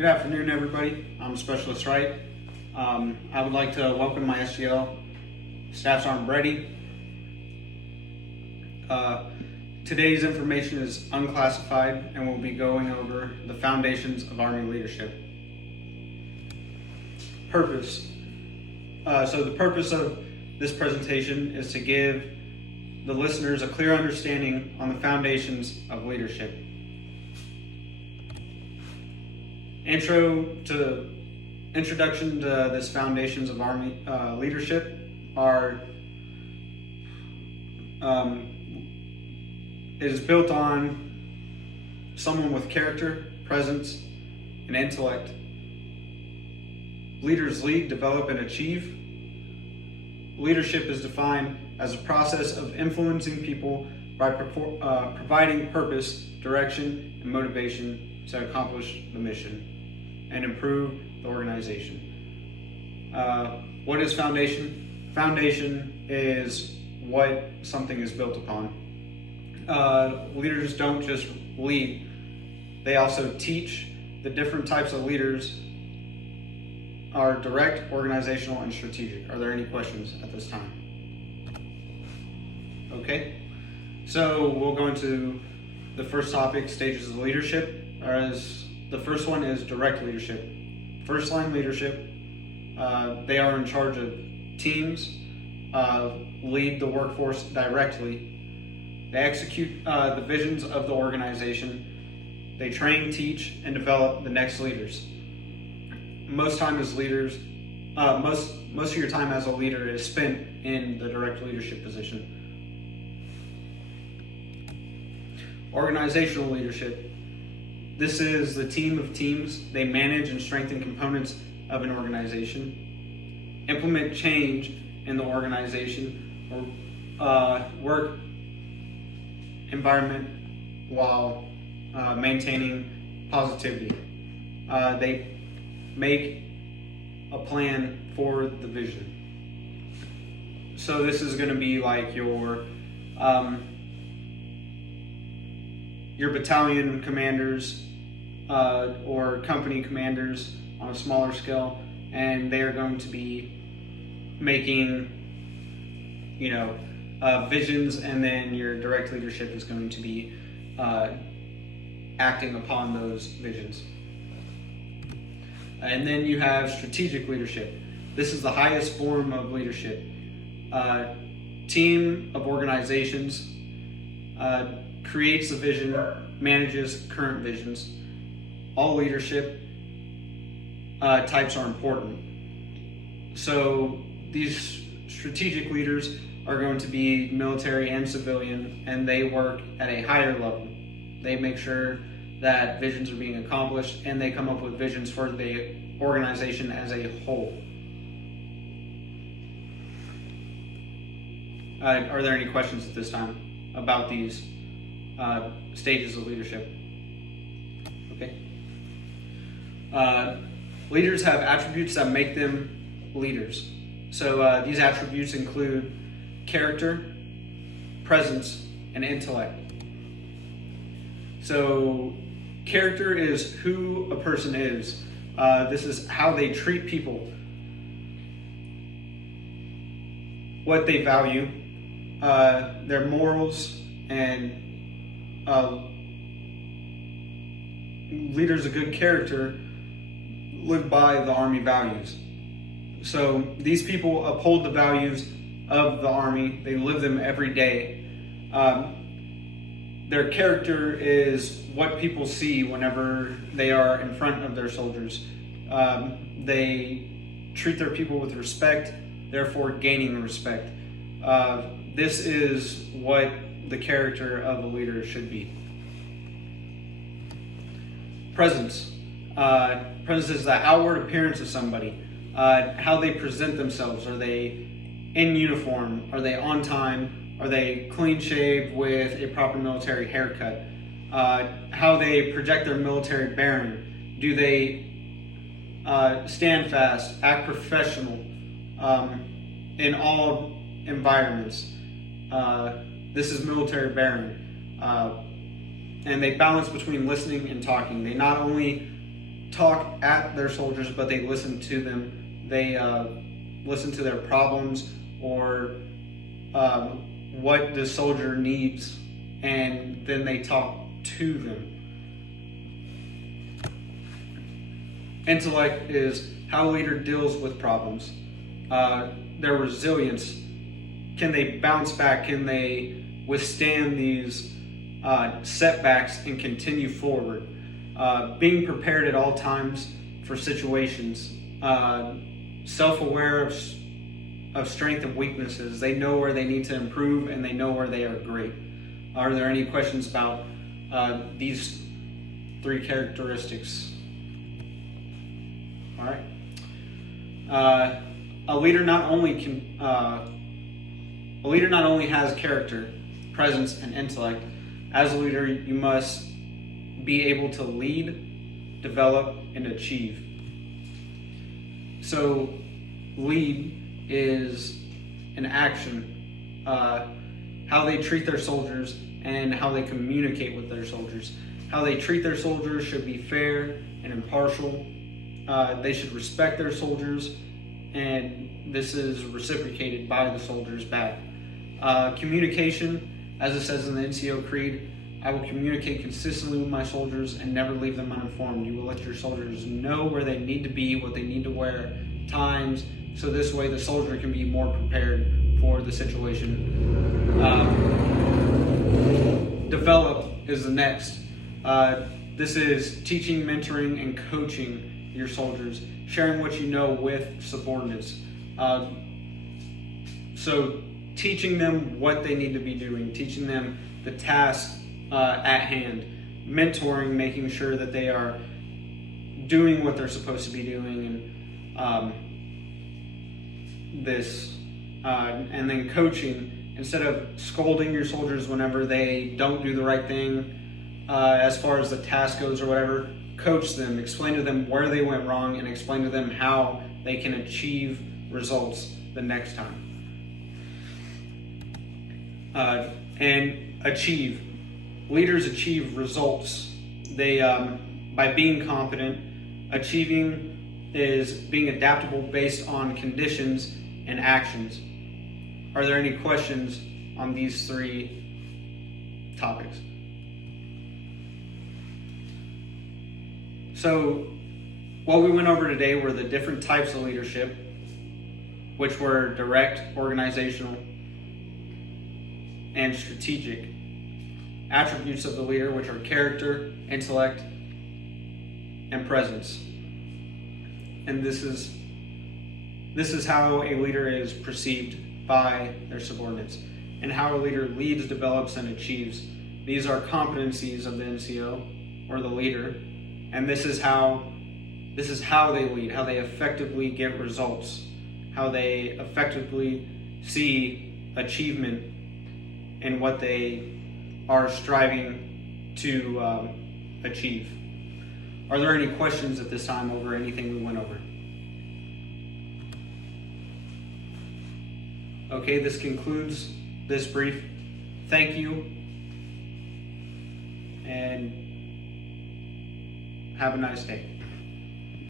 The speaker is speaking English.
Good afternoon, everybody. I'm Specialist Wright. I would like to welcome my SGL Staff Sergeant Brady. Today's information is unclassified and we'll be going over the foundations of Army leadership. Purpose. So the purpose of this presentation is to give the listeners a clear understanding on the foundations of leadership. Introduction to this foundations of Army leadership are it is built on someone with character, presence, and intellect. Leaders lead, develop, and achieve. Leadership is defined as a process of influencing people by providing purpose, direction, and motivation to accomplish the mission and improve the organization. What is foundation? Foundation is what something is built upon. Leaders don't just lead, they also teach. The different types of leaders are direct, organizational, and strategic. Are there any questions at this time? Okay, so we'll go into the first topic, stages of leadership. The first one is direct leadership. First line leadership, they are in charge of teams, lead the workforce directly. They execute the visions of the organization. They train, teach, and develop the next leaders. Most of your time as a leader is spent in the direct leadership position. Organizational leadership. This is the team of teams. They manage and strengthen components of an organization, implement change in the organization, or work environment while maintaining positivity. They make a plan for the vision. So this is going to be like your battalion commanders or company commanders on a smaller scale, and they are going to be making, visions, and then your direct leadership is going to be acting upon those visions. And then you have strategic leadership. This is the highest form of leadership. Team of organizations creates the vision, manages current visions. All leadership types are important. So these strategic leaders are going to be military and civilian, and they work at a higher level. They make sure that visions are being accomplished, and they come up with visions for the organization as a whole. Are there any questions at this time about these stages of leadership? Okay. Leaders have attributes that make them leaders. So these attributes include character, presence, and intellect. So character is who a person is. This is how they treat people, what they value, their morals, and leaders of good character live by the Army values. So these people uphold the values of the Army. They live them every day. Their character is what people see whenever they are in front of their soldiers. They treat their people with respect, therefore gaining respect. This is what the character of a leader should be. Presence. Presence is the outward appearance of somebody. How they present themselves. Are they in uniform? Are they on time? Are they clean shaved with a proper military haircut? How they project their military bearing. Do they stand fast, act professional in all environments? This is military bearing. And they balance between listening and talking. They not only talk at their soldiers, but they listen to them. They listen to their problems or what the soldier needs, and then they talk to them. Intellect is how a leader deals with problems. Their resilience. Can they bounce back? Can they withstand these setbacks and continue forward? Being prepared at all times for situations. Self-aware of strength and weaknesses. They know where they need to improve, and they know where they are great. Are there any questions about these three characteristics? All right. A leader not only has character, presence, and intellect. As a leader, you must be able to lead, develop, and achieve. So, lead is an action, how they treat their soldiers and how they communicate with their soldiers. How they treat their soldiers should be fair and impartial. They should respect their soldiers, and this is reciprocated by the soldiers back. Communication, as it says in the NCO Creed, I will communicate consistently with my soldiers and never leave them uninformed. You will let your soldiers know where they need to be, what they need to wear, times, so this way the soldier can be more prepared for the situation. Develop is the next. This is teaching, mentoring, and coaching your soldiers, sharing what you know with subordinates. So teaching them what they need to be doing, teaching them the task at hand, mentoring, making sure that they are doing what they're supposed to be doing, and then coaching, instead of scolding your soldiers whenever they don't do the right thing as far as the task goes or whatever. Coach them, explain to them where they went wrong, and explain to them how they can achieve results the next time. And achieve. Leaders achieve results. They by being competent. Achieving is being adaptable based on conditions and actions. Are there any questions on these three topics? So, what we went over today were the different types of leadership, which were direct, organizational, and strategic. Attributes of the leader, which are character, intellect, and presence. And this is how a leader is perceived by their subordinates, and how a leader leads, develops, and achieves. These are competencies of the NCO or the leader, and this is how they lead, how they effectively get results, how they effectively see achievement in what they are striving to achieve. Are there any questions at this time over anything we went over? Okay, this concludes this brief. Thank you, and have a nice day.